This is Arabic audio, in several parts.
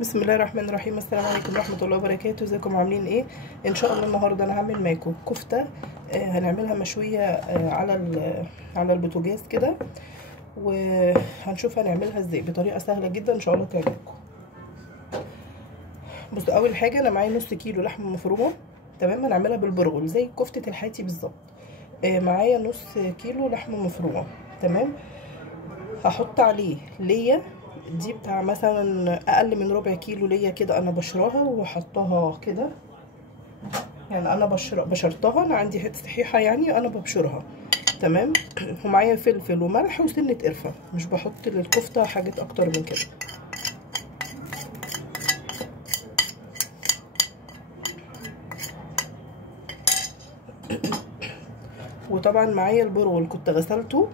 بسم الله الرحمن الرحيم. السلام عليكم ورحمه الله وبركاته. ازيكم عاملين ايه؟ ان شاء الله النهارده انا هعمل معاكم كفته. هنعملها مشويه على البوتاجاز كده، وهنشوف هنعملها ازاي بطريقه سهله جدا ان شاء الله تعجبكم. بصوا، اول حاجه انا معايا نص كيلو لحمه مفرومه. تمام، هنعملها بالبرغل زي كفته الحاتي بالظبط. معايا نص كيلو لحمه مفرومه. تمام، هحط عليه ليا دي بتاع مثلا اقل من ربع كيلو ليا كده، انا بشرها وحطها كده. يعني انا بشرتها، انا عندي حته صحيحه يعني انا ببشرها. تمام. ومعايا فلفل وملح وسنه قرفه، مش بحط للكفته حاجات اكتر من كده. وطبعا معايا البرغل كنت غسلته.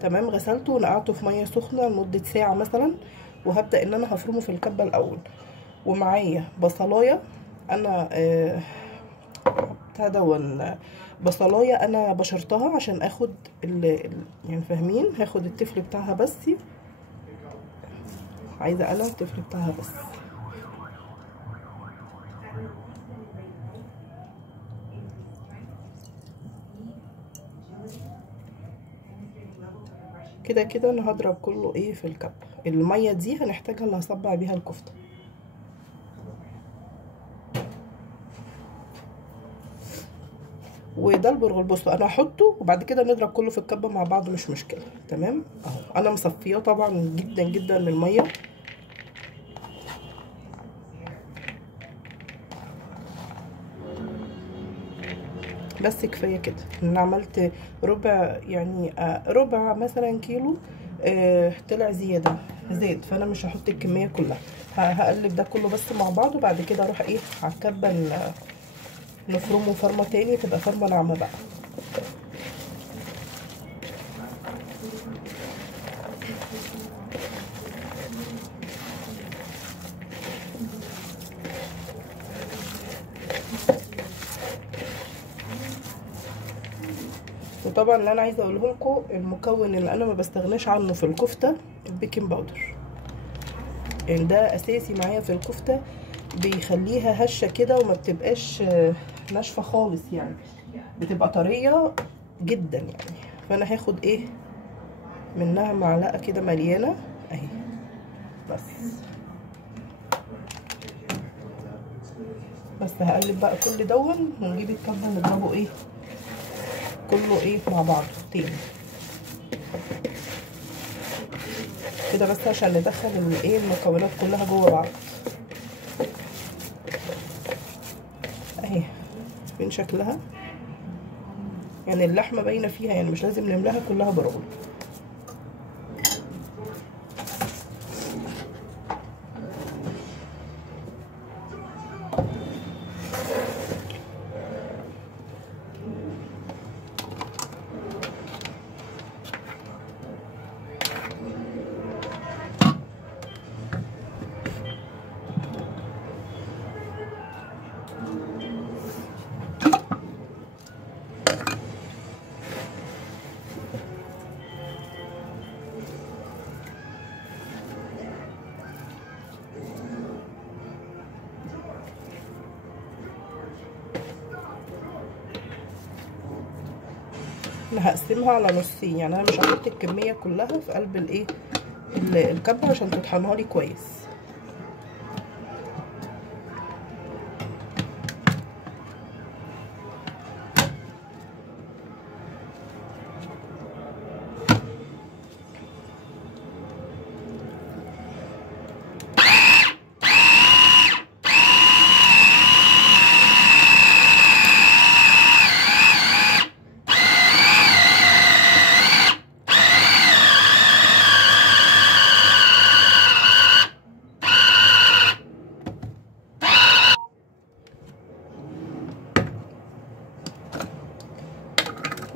تمام، غسلته ونقعته في ميه سخنه لمده ساعه مثلا، وهبدا ان انا هفرمه في الكبه الاول. ومعايا بصلايه، انا بتاع دون بصلايه انا بشرتها عشان اخد يعني فاهمين، هاخد التفل بتاعها بس. عايزه انا التفل بتاعها بس. كده كده انا هضرب كله ايه في الكب. الميه دي هنحتاجها اللي هصبع بيها الكفته. وده البرغل. بصوا انا هحطه وبعد كده نضرب كله في الكبه مع بعض، مش مشكله. تمام اهو، انا مصفياه طبعا جدا جدا من الميه. بس كفايه كده. انا عملت ربع، يعني ربع مثلا كيلو. طلع زياده زاد، فانا مش هحط الكميه كلها. هقلب ده كله بس مع بعض، وبعد كده اروح ايه على الكبه نفرمه فرمه تاني، تبقى فرمه ناعمه بقى. وطبعا اللي انا عايزه اقوله لكم، المكون اللي انا ما بستغناش عنه في الكفته البيكنج باودر. يعني ده اساسي معايا في الكفته، بيخليها هشه كده وما بتبقاش ناشفه خالص، يعني بتبقى طريه جدا يعني. فانا هاخد ايه منها معلقه كده مليانه اهي بس هقلب بقى كل دون، ونجيب الكبه نضربه ايه كله ايه مع بعض تاني كده، بس عشان ندخل الايه المكونات كلها جوه بعض اهي. فين شكلها؟ يعني اللحمه باينه فيها، يعني مش لازم نملاها كلها برغل. انا هقسمها على نصين، يعني انا مش هحط الكميه كلها في قلب الايه الكبه عشان تطحنها لي كويس.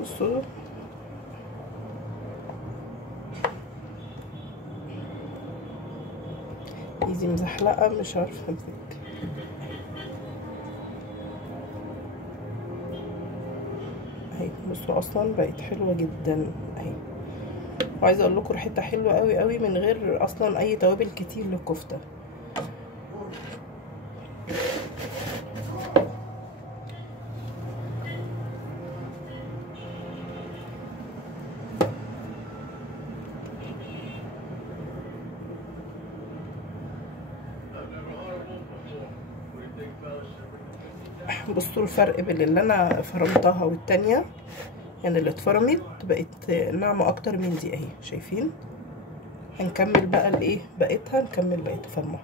بصوا ايدي مزحلقه مش عارفه امسك اهي. بصوا اصلا بقت حلوه جدا اهي. وعايزه اقول لكم ريحتها حلوه قوي قوي من غير اصلا اي توابل كتير للكفته. بصوا الفرق بين اللي انا فرمتها والتانية، يعني اللي اتفرمت بقت ناعمة اكتر من دي اهي، شايفين؟ هنكمل بقى الايه بقيتها، نكمل بقيت فرمها.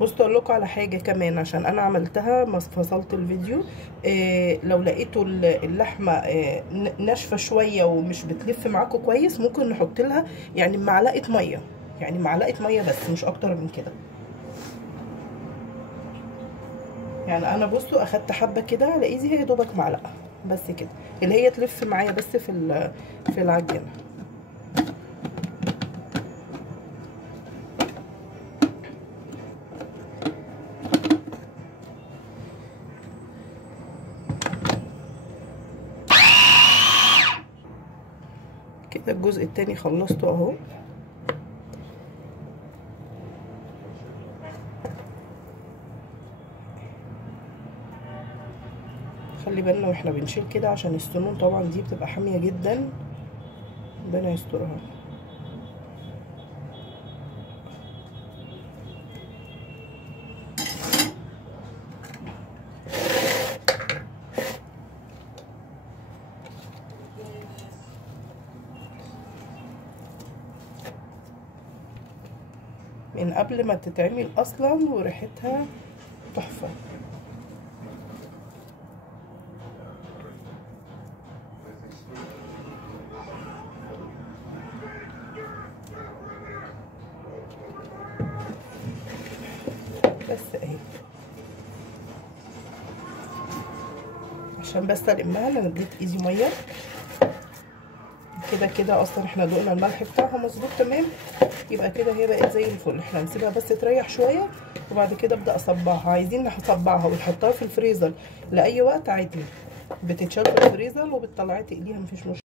بصوا اقول لكم على حاجه كمان، عشان انا عملتها ما فصلت الفيديو. لو لقيتوا اللحمه ناشفه شويه ومش بتلف معاكم كويس، ممكن نحط لها يعني معلقه ميه، يعني معلقه ميه بس مش اكتر من كده. يعني انا بصوا اخدت حبه كده على ايدي، هي دوبك معلقه بس كده، اللي هي تلف معايا بس في العجينه. كده الجزء التاني خلصته اهو. خلي بالنا واحنا بنشيل كده، عشان السنون طبعا دي بتبقى حاميه جدا، ربنا يسترها. من قبل ما تتعمل اصلا وريحتها تحفه. بس اهي، عشان بس المها انا اديت ايدي ميه كده كده. اصلا احنا دقنا الملح بتاعها مظبوط تمام، يبقى كده هي بقت زي الفل. احنا هنسيبها بس تريح شويه، وبعد كده ابدا اصبعها. عايزين نصبعها ونحطها في الفريزر لاي وقت عادي، بتتشال في الفريزر وبتطلعيها تقليها مفيش مشكله.